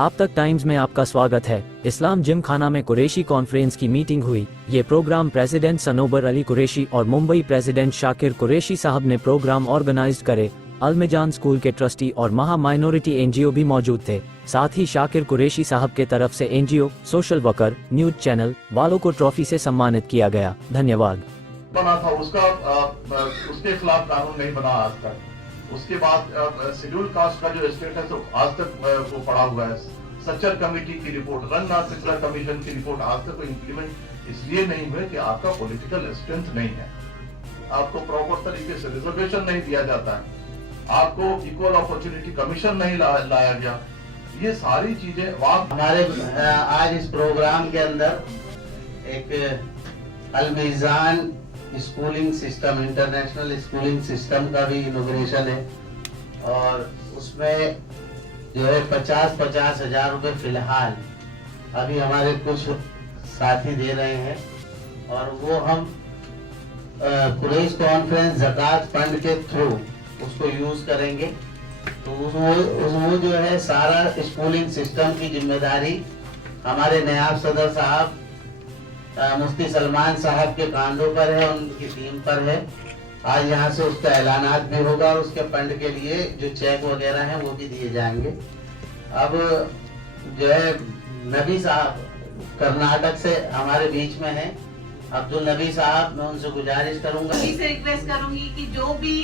आप तक टाइम्स में आपका स्वागत है। इस्लाम जिम खाना में कुरैशी कॉन्फ्रेंस की मीटिंग हुई। ये प्रोग्राम प्रेसिडेंट सनोबर अली कुरैशी और मुंबई प्रेसिडेंट शाकिर कुरैशी साहब ने प्रोग्राम ऑर्गेनाइज करे। अलमिजान स्कूल के ट्रस्टी और महा माइनॉरिटी एनजीओ भी मौजूद थे। साथ ही शाकिर कुरैशी साहब के तरफ से NGO, social worker, news channel वालों को ट्रॉफी से सम्मानित किया गया। धन्यवाद। बना था उसके खिलाफ कानून नहीं बना आज तक। उसके बाद शेड्यूल कास्ट का जो स्टेटस है आज तक वो पड़ा हुआ है। सच्चर कमेटी की रिपोर्ट, रन्ना सिकलर कमीशन की रिपोर्ट आज तक इम्प्लीमेंट इसलिए नहीं हुए कि आपका पॉलिटिकल स्ट्रेंथ नहीं है, आपको प्रॉपर तरीके से रिजर्वेशन नहीं दिया जाता है, आपको इक्वल अपॉर्चुनिटी कमीशन नहीं लाया गया। ये सारी चीजें हमारे आज इस प्रोग्राम के अंदर एक Almizan schooling system, international schooling system का भी इनॉग्रेशन है और उसमें जो है 50-50 हजार रुपए फिलहाल अभी हमारे कुछ साथी दे रहे हैं और वो हम कुरैश कॉन्फ्रेंस ज़कात फंड के थ्रू उसको यूज करेंगे। तो वो जो है सारा स्कूलिंग सिस्टम की जिम्मेदारी हमारे नायब सदर साहब मुफ्ती सलमान साहब के कांधों पर है, उनकी टीम पर है। आज यहाँ से उसका ऐलानात भी होगा और उसके फंड के लिए जो चेक वगैरह हैं वो भी दिए जाएंगे। अब जो है नबी साहब कर्नाटक से हमारे बीच में हैं, अब्दुल नबी साहब, मैं उनसे गुजारिश करूंगा, से रिक्वेस्ट करूंगी कि जो भी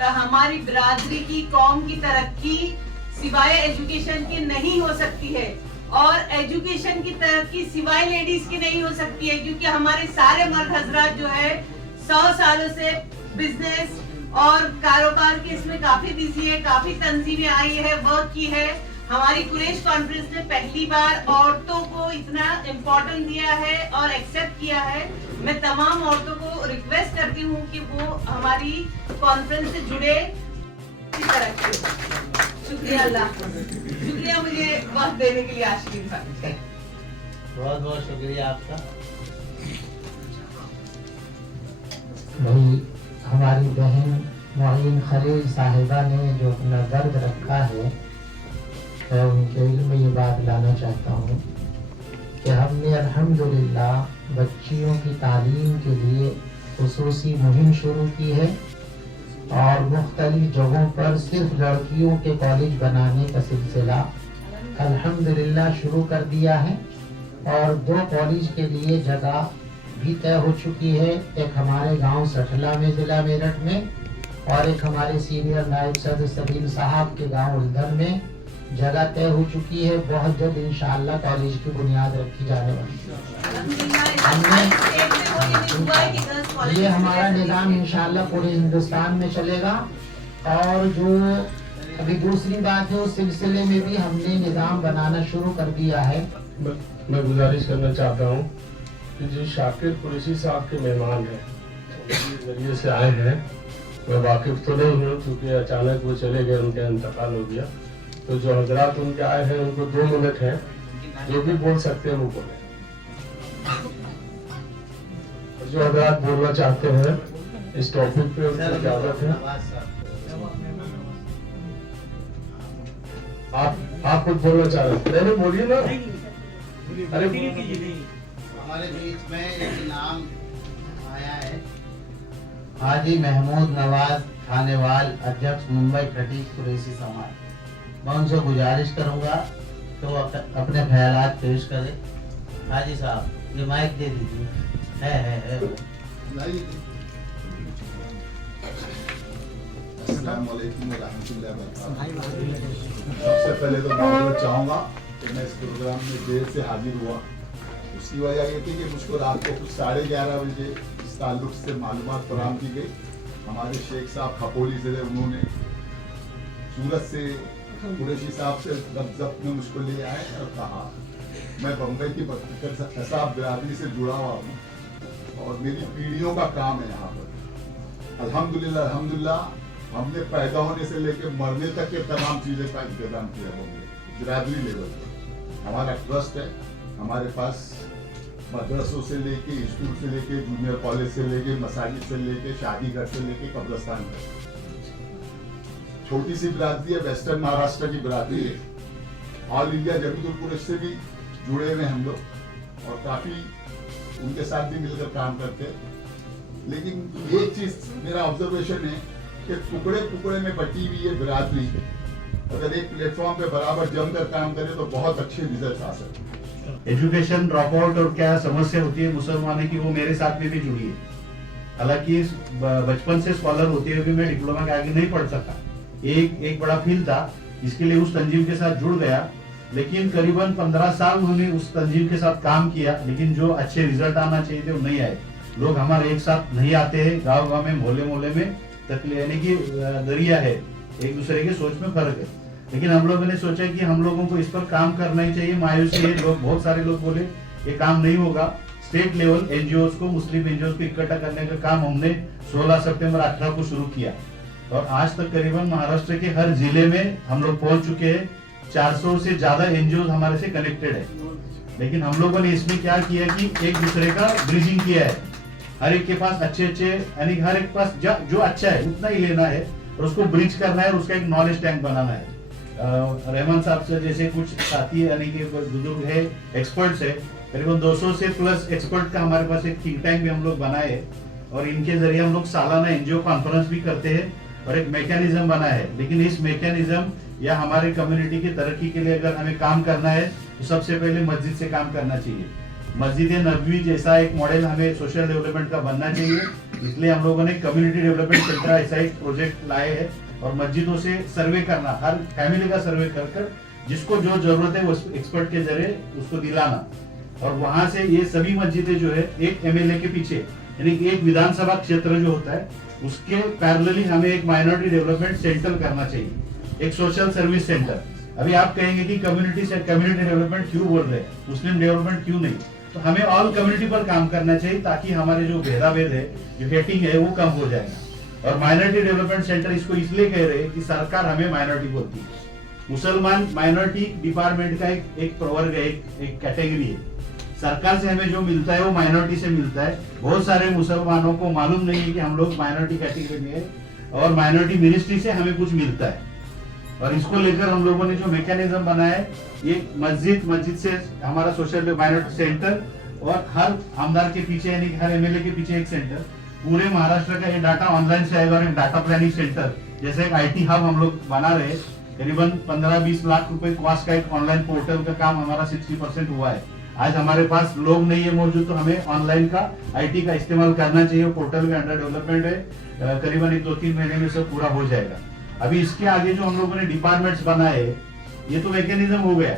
हमारी बिरादरी की कौम की तरक्की सिवाय एजुकेशन की नहीं हो सकती है और एजुकेशन की तरक्की सिवाय लेडीज की नहीं हो सकती है, क्योंकि हमारे सारे मर्द हजरात जो है 100 सालों से बिजनेस और कारोबार के इसमें काफी बिजी है, काफी तंजीमें आई है, वर्क की है। हमारी कुरैश कॉन्फ्रेंस ने पहली बार औरतों को इतना इम्पोर्टेंट दिया है और एक्सेप्ट किया है। मैं तमाम औरतों को रिक्वेस्ट करती हूँ कि वो हमारी कॉन्फ्रेंस से जुड़े। शुक्रिया अल्लाह, शुक्रिया मुझे वक्त देने के लिए आशीर्वाद भाई। बहुत बहुत शुक्रिया आपका। भाई हमारी बहन मोइन खलील साहिबा ने जो अपना दर्द रखा है, मैं उनके इल्म में ये बात लाना चाहता हूँ कि हमने अल्हम्दुलिल्लाह बच्चियों की तालीम के लिए खुसूसी मुहिम शुरू की है और मुख्तलिफ जगहों पर सिर्फ लड़कियों के कॉलेज बनाने का सिलसिला अल्हम्दुलिल्लाह शुरू कर दिया है और 2 कॉलेज के लिए जगह भी तय हो चुकी है। एक हमारे गांव सठला में, जिला मेरठ में, और एक हमारे सीनियर नायब सदर सबील साहब के गांव उल्धर में जगह तय हो चुकी है। बहुत जल्द इंशाअल्लाह कॉलेज की बुनियाद रखी जाने वाली है। ये हमारा निज़ाम इंशाअल्लाह पूरे हिंदुस्तान में चलेगा और जो अभी दूसरी बात है उस सिलसिले में भी हमने निज़ाम बनाना शुरू कर दिया है। मैं गुजारिश करना चाहता हूँ कि जो शाकिर कुरैशी साहब के मेहमान हैं, जरिए से आए हैं, मैं वाकिफ तो नहीं हूँ क्योंकि अचानक वो चले गए, उनका इंतकाल हो गया। तो जो हजरात उनके आए हैं उनको 2 मिनट हैं, जो भी बोल सकते हैं वो बोले। जो हजरात बोलना चाहते हैं इस टॉपिक पे उनको इजाजत है। आप कुछ बोलना चाह रहे हैं? बोलिए ना। अरे हमारे बीच में एक नाम आया है, हाजी महमूद नवाज थानेवाल, अध्यक्ष मुंबई ब्रिटिश कुरैशी समाज। मैं उनसे गुजारिश करूंगा तो अपने ख्यालात पेश करें। हाजी साहब ये माइक दे दीजिए। है अस्सलाम वालेकुम व रहमतुल्लाहि व बरकातहू। सबसे पहले तो मैं चाहूँगा कि मैं इस प्रोग्राम में देर से हाजिर हुआ। उसकी वजह ये थी कि मुझको रात को कुछ 11:30 बजे इस ताल्लुक से मालूमात फराहम की गई। हमारे शेख साहब खपोली से, उन्होंने सूरत से कुरैशी साहब से जब्त में मुझको ले आए और कहा मैं बम्बई की पत्रकार बिरादरी से जुड़ा हुआ हूँ और मेरी पीढ़ियों का काम है यहाँ पर। अल्हम्दुलिल्लाह हमने पैदा होने से लेकर मरने तक के तमाम चीज़ें का इंतजाम किया होंगे बिरादरी लेवल पर। हमारा ट्रस्ट है, हमारे पास मदरसों से लेके, स्कूल से लेके, जूनियर कॉलेज से लेके, मसाजिद से लेके, शादी घर से लेके कब्रस्तान तक। छोटी सी बिरादरी है, वेस्टर्न महाराष्ट्र की बिरादरी है। ऑल इंडिया जमीयतुल कुरैश से भी जुड़े हुए हम लोग और काफी उनके साथ भी मिलकर काम करते हैं। लेकिन एक चीज मेरा ऑब्जर्वेशन है कि टुकड़े टुकड़े में बटी हुई ये बिरादरी अगर एक प्लेटफॉर्म पे बराबर जमकर काम करे तो बहुत अच्छे रिजल्ट आ सकते हैं। एजुकेशन ड्रॉप आउट और क्या समस्या होती है मुसलमानों की, वो मेरे साथ में भी जुड़ी है। हालांकि बचपन से स्कॉलर होते हुए भी मैं डिप्लोमा के आगे नहीं पढ़ सका। एक बड़ा फील्ड था, इसके लिए उस तंजीम के साथ जुड़ गया, लेकिन करीबन 15 साल हमने उस तंजीम के साथ काम किया, लेकिन जो अच्छे रिजल्ट आना चाहिए थे वो नहीं आए। लोग हमारे एक साथ नहीं आते हैं, गाँव गाँव में मोहल्ले में तकलीफ यानी कि दरिया है, एक दूसरे के सोच में फर्क है। लेकिन हम लोगों ने सोचा कि हम लोगों को इस पर काम करना ही चाहिए। मायूसी है, लोग बहुत सारे लोग बोले ये काम नहीं होगा। स्टेट लेवल एनजीओ को, मुस्लिम एनजीओ को इकट्ठा करने का काम हमने 16 सितंबर 18 को शुरू किया और आज तक करीबन महाराष्ट्र के हर जिले में हम लोग पहुंच चुके हैं। 400 से ज्यादा एनजीओ हमारे से कनेक्टेड है। लेकिन हम लोगों ने इसमें क्या किया कि एक दूसरे का ब्रिजिंग किया है। हर एक के पास अच्छे यानी हर एक पास जो अच्छा है उतना ही लेना है और उसको ब्रिज करना है और उसका एक नॉलेज टैंक बनाना है। रहमान साहब से जैसे कुछ साथी यानी कि बुजुर्ग है, एक्सपर्ट्स है, करीबन 200 से प्लस एक्सपर्ट का हमारे पास एक थिंक टैंक भी हम लोग बनाए है और इनके जरिए हम लोग सालाना एनजीओ कॉन्फ्रेंस भी करते हैं और एक मैकेनिज्म बना है। लेकिन इस मैकेनिज्म या हमारे कम्युनिटी की तरक्की के लिए अगर हमें काम करना है तो सबसे पहले मस्जिद से काम करना चाहिए। मस्जिद नबवी जैसा एक मॉडल हमें सोशल डेवलपमेंट का बनना चाहिए, इसलिए हम लोगों ने कम्युनिटी डेवलपमेंट सेंटर ऐसा एक प्रोजेक्ट लाए है और मस्जिदों से सर्वे करना, हर फैमिली का सर्वे कर जिसको जो जरूरत है वो एक्सपर्ट के जरिए उसको दिलाना और वहां से ये सभी मस्जिदें जो है एक एमएलए के पीछे यानी कि एक विधानसभा क्षेत्र जो होता है उसके पैरेलली हमें एक माइनॉरिटी डेवलपमेंट सेंटर करना चाहिए, एक सोशल सर्विस सेंटर। अभी आप कहेंगे कि कम्युनिटी डेवलपमेंट क्यों बोल रहे हैं, मुस्लिम डेवलपमेंट क्यों नहीं, तो हमें ऑल कम्युनिटी पर काम करना चाहिए ताकि हमारे जो भेदाभेद है, जो हेटिंग है वो कम हो जाएगा। और माइनॉरिटी डेवलपमेंट सेंटर इसको इसलिए कह रहे हैं कि सरकार हमें माइनॉरिटी बोलती है। मुसलमान माइनॉरिटी डिपार्टमेंट का एक प्रवर्ग है, एक कैटेगरी है। सरकार से हमें जो मिलता है वो माइनॉरिटी से मिलता है। बहुत सारे मुसलमानों को मालूम नहीं है कि हम लोग माइनॉरिटी कैटेगरी में है और माइनॉरिटी मिनिस्ट्री से हमें कुछ मिलता है। और इसको लेकर हम लोगों ने जो मैकेनिज्म बनाया है, ये मस्जिद से हमारा सोशल माइनॉरिटी सेंटर और हर आमदार के पीछे यानी हर एमएलए के पीछे एक सेंटर, पूरे महाराष्ट्र का ये डाटा ऑनलाइन से आएगा और एक डाटा प्लानिंग सेंटर जैसे एक आईटी हब हम लोग बना रहे हैं। करीबन 15-20 लाख रुपए कॉस्ट का एक ऑनलाइन पोर्टल का काम हमारा 60% हुआ है। आज हमारे पास लोग नहीं है मौजूद, तो हमें ऑनलाइन का आईटी का इस्तेमाल करना चाहिए। पोर्टल में अंडर डेवलपमेंट है, करीबन 2-3 महीने में सब पूरा हो जाएगा। अभी इसके आगे जो हम लोगों ने डिपार्टमेंट्स बनाए, ये तो मैकेनिज्म हो गया,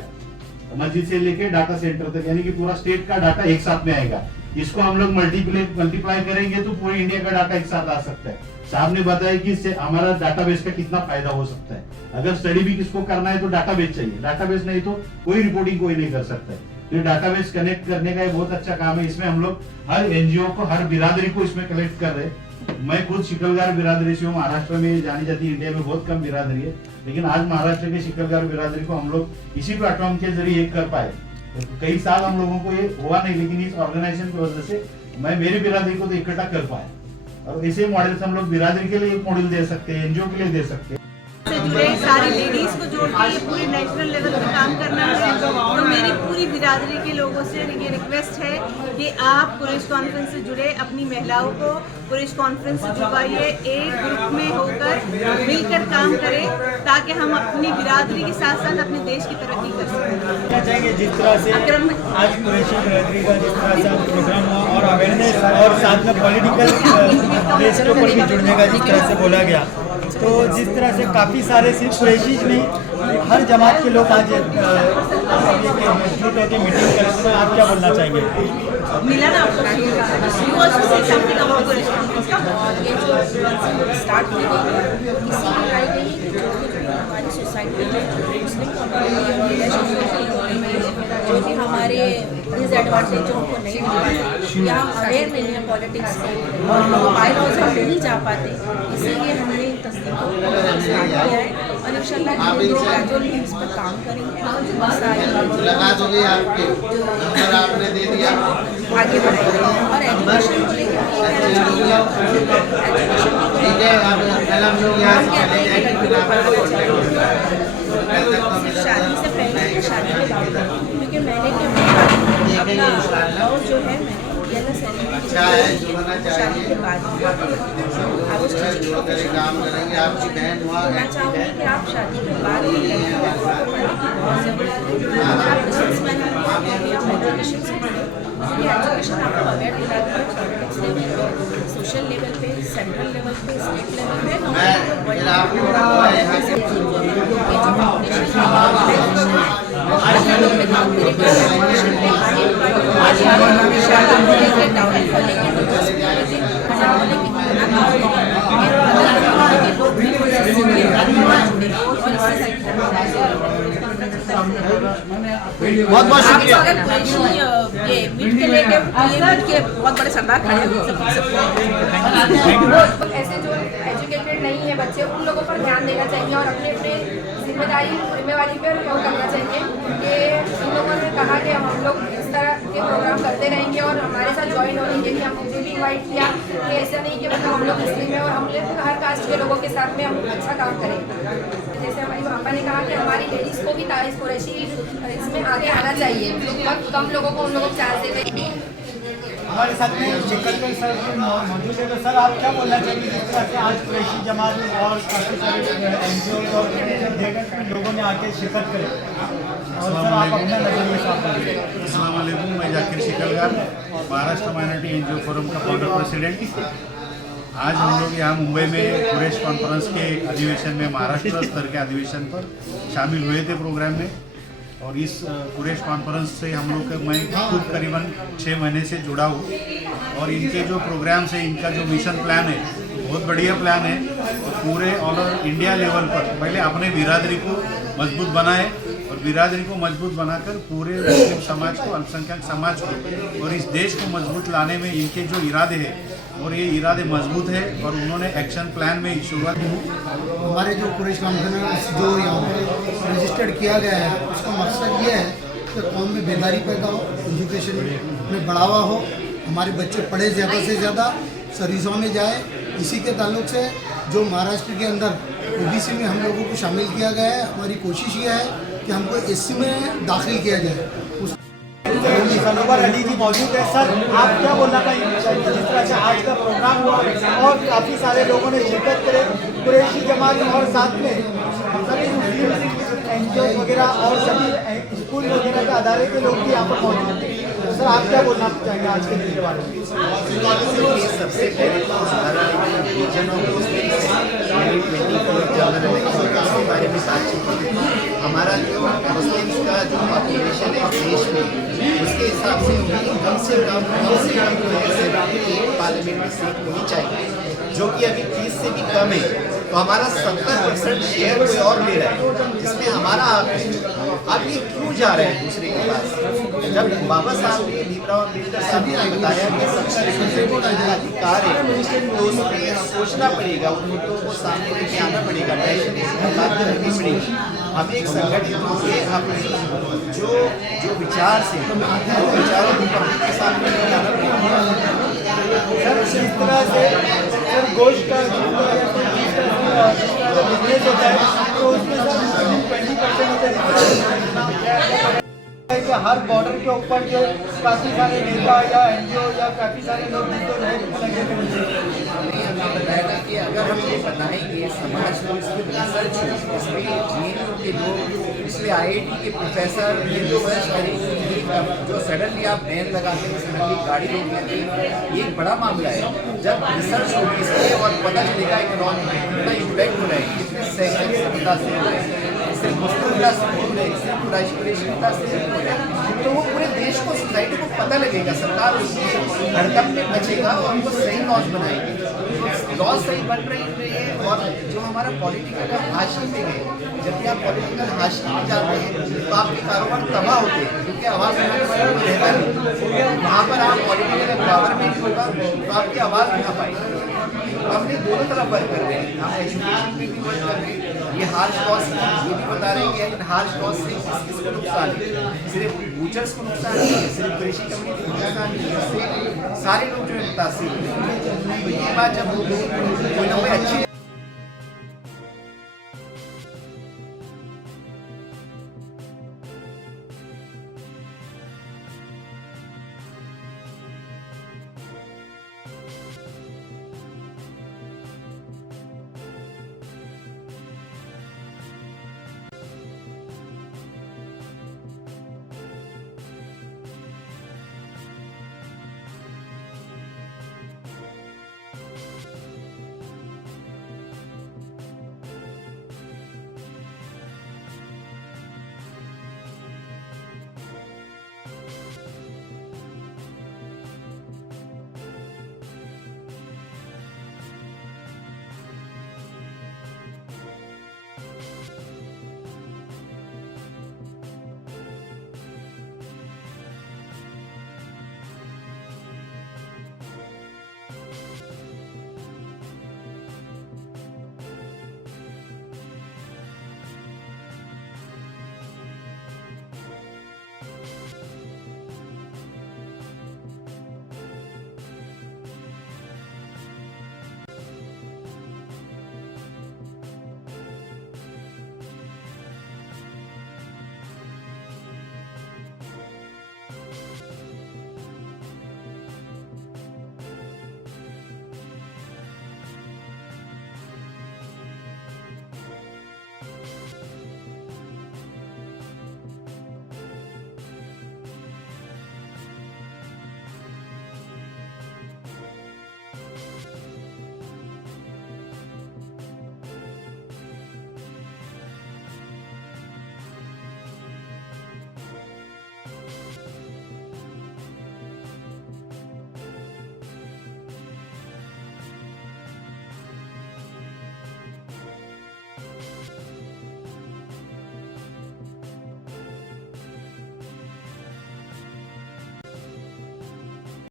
मस्जिद से लेके डाटा सेंटर तक, यानी कि पूरा स्टेट का डाटा एक साथ में आएगा। इसको हम लोग मल्टीप्लाई करेंगे तो पूरे इंडिया का डाटा एक साथ आ सकता है। साहब ने बताया कि इससे हमारा डाटाबेस का कितना फायदा हो सकता है। अगर स्टडी भी किसको करना है तो डाटाबेस चाहिए, डाटाबेस नहीं तो कोई रिपोर्टिंग कोई नहीं कर सकता है। ये डाटाबेस कनेक्ट करने का बहुत अच्छा काम है। इसमें हम लोग हर एनजीओ को, हर बिरादरी को इसमें कलेक्ट कर रहे हैं। मैं खुद शिकलगार बिरादरी से हूँ, महाराष्ट्र में जानी जाती है, इंडिया में बहुत कम बिरादरी है, लेकिन आज महाराष्ट्र के शिकलगार बिरादरी को हम लोग इसी प्लेटफॉर्म के जरिए एक कर पाए। तो कई साल हम लोगों को ये हुआ नहीं, लेकिन इस ऑर्गेनाइजेशन की वजह से मैं मेरी बिरादरी को तो इकट्ठा कर पाया। और ऐसे मॉडल हम लोग बिरादरी के लिए एक मॉडल दे सकते हैं, एनजीओ के लिए दे सकते हैं। से जुड़े सारी लेडीज को जोड़ के ये पूरे नेशनल लेवल पे काम करना है। तो मेरी पूरी बिरादरी के लोगों से ये रिक्वेस्ट है कि आप कुरैश कॉन्फ्रेंस से जुड़े अपनी महिलाओं को कुरैश कॉन्फ्रेंस से जुड़वाइए, एक ग्रुप में होकर मिलकर काम करें ताकि हम अपनी बिरादरी के साथ साथ अपने देश की तरक्की कर सकें। चाहेंगे जिस तरह से आज कुरैशी बिरादरी का जिस तरह से प्रोग्राम हुआ और अवेयरनेस और साथ में पॉलिटिकल प्लेस के ऊपर भी जुड़ने का जिस तरह से बोला गया, तो जिस तरह से काफ़ी सारे सिर्फ कुरैशी नहीं, हर जमात के लोग आज होकर मीटिंग करते हैं। आप क्या बोलना चाहेंगे? मिला ना आपको? You also say something about Quraysh Conference. ये जो स्टार्ट की गई है इसीलिए आई गई है कि जो हमारी सोसाइटी में मुस्लिम जो भी हमारे डिसएडवांटेज जो उनको नहीं मिलते या हम अवेयर नहीं है पॉलिटिक्स से और बाई लॉज हम नहीं जा पाते, इसीलिए हमने तस्दीक को स्टार्ट किया है और इंशाल्लाह हम लोग ग्रेजुअली इस पर काम करेंगे। आगे बढ़ाएंगे और एजुकेशन को लेकर एजुकेशन ठीक है, अब कल हम लोग यहाँ से चले जाएंगे, फिर आपका कॉन्टैक्ट होगा। शादी से पहले या शादी के बाद, क्योंकि मैंने कि अपना और जो है मैंने अच्छा है, जो होना शादी के चाहिए। बाद अब उस चीज़ जो करे काम करेंगे, आपकी बहन हुआ मैं चाहूँगी कि आप शादी के बाद एजुकेशन आपको अवेयर दिलाता है सोशल लेवल पे, सेंट्रल लेवल पे, स्टेट लेवल बहुत बहुत शुक्रिया। ये मीट के लेके ये मीट के बहुत बड़े सरदार खड़े हैं, ऐसे जो एजुकेटेड नहीं है बच्चे, उन लोगों पर ध्यान देना चाहिए और अपने अपने जिम्मेवारी पर वो करना चाहिए कि इन लोगों ने कहा कि हम लोग इस तरह के प्रोग्राम करते रहेंगे और हमारे साथ ज्वाइन होने कि हम मुझे भी इन्वाइट किया कि ऐसा नहीं कि मतलब हम लोग मुस्लिम हैं और हम लोग हर कास्ट के लोगों के साथ में हम अच्छा काम करें। जैसे हमारी पापा ने कहा कि हमारी लेडीज़ को भी तारीफ कुरैशी इसमें आगे आना चाहिए, बहुत कम लोगों को उन लोगों को चांस देते हैं। हमारे साथ में शेखर सर मौजूद है, तो सर आप क्या बोलना चाहेंगे जिस तरह से आज कुरैशी जमात और काफ़ी सारे NGO और लोगों ने आके शिरकत करी, और सर आप अपना नजरिए साफ करिए। अस्सलाम वालेकुम, मैं Zakir Shikalgar, Maharashtra minority NGO forum का फाउंडर प्रेसिडेंट। आज हम लोग यहाँ मुंबई में कुरैश कॉन्फ्रेंस के अधिवेशन में, महाराष्ट्र स्तर के अधिवेशन पर शामिल हुए थे प्रोग्राम में। और इस कुरैश कॉन्फ्रेंस से हम लोग मैं खुद करीबन 6 महीने से जुड़ा हूँ और इनके जो प्रोग्राम्स है, इनका जो मिशन प्लान है, बहुत बढ़िया प्लान है। और पूरे ऑल ओवर इंडिया लेवल पर पहले अपने बिरादरी को मजबूत बनाए और बिरादरी को मजबूत बनाकर पूरे मुस्लिम समाज को, अल्पसंख्यक समाज को और इस देश को मजबूत लाने में इनके जो इरादे हैं और ये इरादे मजबूत है और उन्होंने एक्शन प्लान में शुरुआत की। हमारे जो कुरैश कॉन्फ्रेंस जो यहाँ पर रजिस्टर्ड किया गया है, उसका मकसद ये है कि कौम में बेदारी पैदा हो, एजुकेशन में बढ़ावा हो, हमारे बच्चे पढ़े ज़्यादा से ज़्यादा, सर्विसों में जाए। इसी के ताल्लुक से जो महाराष्ट्र के अंदर OBC में हम लोगों को शामिल किया गया है, हमारी कोशिश ये है कि हमको SC में दाखिल किया जाए। सनोबर अली जी मौजूद है। सर आप क्या बोलना चाहेंगे जिस तरह से आज का प्रोग्राम हुआ और काफ़ी सारे लोगों ने शिरकत करे, कुरैशी जमात और साथ में सभी मुस्लिम NGO वगैरह और सभी स्कूल वगैरह के अदारे के लोग भी यहाँ पर मौजूद हैं। तो सर आप क्या बोलना चाहेंगे आज के दिन के बारे में? सबसे पहले तो बारे में हमारा जो मुस्लिम्स का जो पॉपुलेशन है देश में, उसके हिसाब से कम एक पार्लियामेंट्री सीट होनी चाहिए, जो कि अभी 30 से भी कम है। तो हमारा 70% शेयर कोई और ले रहा है, जिसमें हमारा आप ये क्यों जा रहे हैं दूसरे के पास? जब बाबा साहब ने, भीमराव अम्बेडकर साहब ने बताया कि सबसे अधिकार है, तो उसमें सोचना पड़ेगा, उन मुद्दों को सामने लेके आना पड़ेगा, बात करनी पड़ेगी। हमें एक संगठित होकर अपने जो विचार से विचारों को पब्लिक के सामने लेके आना पड़ेगा। सर इस तरह से सर गोश्त का बिजनेस होता है, तो उसमें सर 20% कि हर बॉर्डर के ऊपर जो काफ़ी सारे नेता या NGO या काफ़ी सारे लोग बताएगा कि अगर हम ये बनाएंगे समाज को, इसमें रिसर्च हो, इसमें GNU के लोग, इसमें IIT के प्रोफेसर ये रिसर्च करेंगे, जो सडनली आप बैन लगा के सडनली गाड़ी रोक लेते हैं, ये एक बड़ा मामला है। जब रिसर्च होगी इसलिए और पता चलेगा इकोनॉमी में कितना इम्पैक्ट हो रहा है, कितने सेक्टर मुतासिर हो रहे हैं, सिर्फ मुस्लिम मुतासिर हो रहे हैं, सिर्फ कुरैशी मुतासिर हो रहे हैं, तो वो पूरे देश को, सोसाइटी को पता लगेगा। सरकार उसकी हड़कंप में बचेगा और उनको सही लॉज बनाएगी। लॉ सही बन रही है। और जो हमारा पॉलिटिकल हाशिए पे है, जब भी आप पॉलिटिकल हाशिए में जाते हैं तो आपके कारोबार तबाह होते हैं, क्योंकि आवाज़ उठाने वाला कोई रहता नहीं। वहाँ पर आप पॉलिटिकल एम्पावरमेंट होगा तो आपकी आवाज़ उठा पाएंगे। हमने दोनों तरफ वर्क कर रहे हैं, हम एजुकेशन पे भी वर्क कर रहे हैं। ये हार्श कॉस्ट ये भी बता रहे हैं कि इन हार्श कॉस्ट से किसको नुकसान है, सिर्फ बूचर्स को नुकसान नहीं है, सिर्फ कृषि कम्युनिटी को नुकसान नहीं है, इससे सारे लोग जो है मुतासिर हुए। तो ये बात जब कोई ना कोई अच्छी